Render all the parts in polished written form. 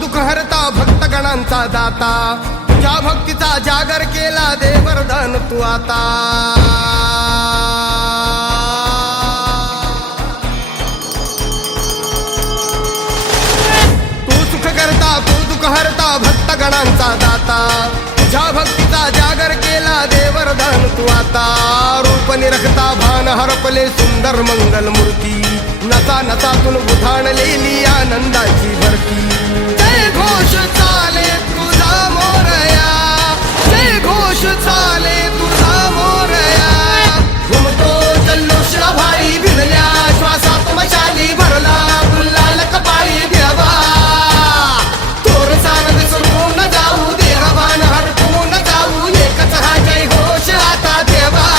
दुःख हरता भक्तगणांचा दाता, तुझ्या भक्तीचा जागर केला दे वरदान तू आता। तू सुख करता तू दुःख हरता भक्तगणांचा दाता, तुझ्या भक्तीचा जागर केला दे वरदान तू आता। रूप निरखता भान हरपले सुंदर मंगल मूर्ती, नसा नसातून उधाणलेली आनंदाची भरती। जय घोष चाले तुझा मोरया, जय घोष चाले तुझा मोरया। घुमतो जल्लोष भाई भिनल्या श्वासात मशाली भरला गुलाल कपाळी देवा। तोर सारद सुरून जाऊ देहभान हरपून जाऊ, एकच हा जय घोष आता देवा।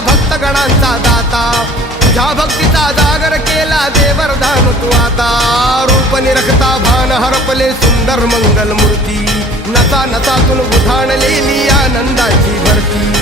भक्तगणांचा दाता, तुझ्या भक्तीचा जागर केला दे वरदान तू आता। रूप निरखता भान हरपले सुंदर मंगल मूर्ती, नसा नसातून उधाणलेली आनंदाची भरती।